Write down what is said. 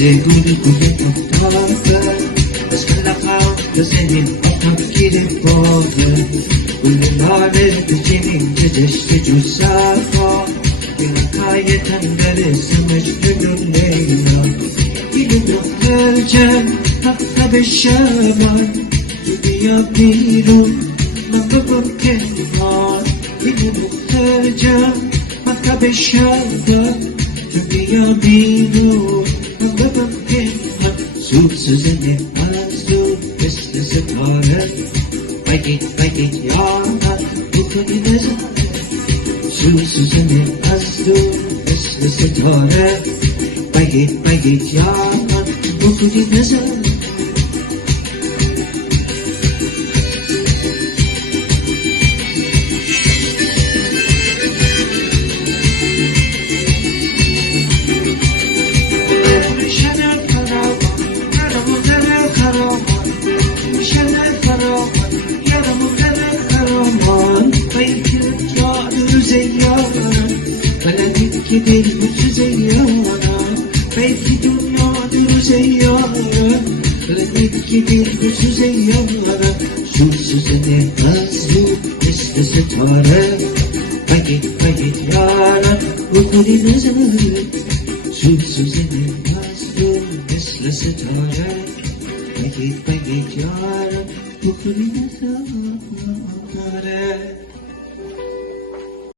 گوری گوری افتاده از خلقا بزنیم آتاب گیر باده گل لاله بچینیم جدشت جو صفا گلکای تندر سمج گلو لیلا گلو دختر جم حقا به شمان تو بیا بیرون نبابا کنار گلو دختر جم حقا به شمان تو بیا بیرون نبابا کنار سوز سوزنه از دور مثل ستاره بگید بگید یارم بکنی نزاره سوز سوزنه از دور مثل ستاره بگید بگید یارم بکنی نزاره دل تو زیارم بیتی دنیا دو زیارم بلدید که دل تو زیارم سوز سوزنه از دور مثل ستاره بگید بگید یارم بکنی نزاره سوز سوزنه از دور مثل ستاره بگید بگید یارم بکنی نزاره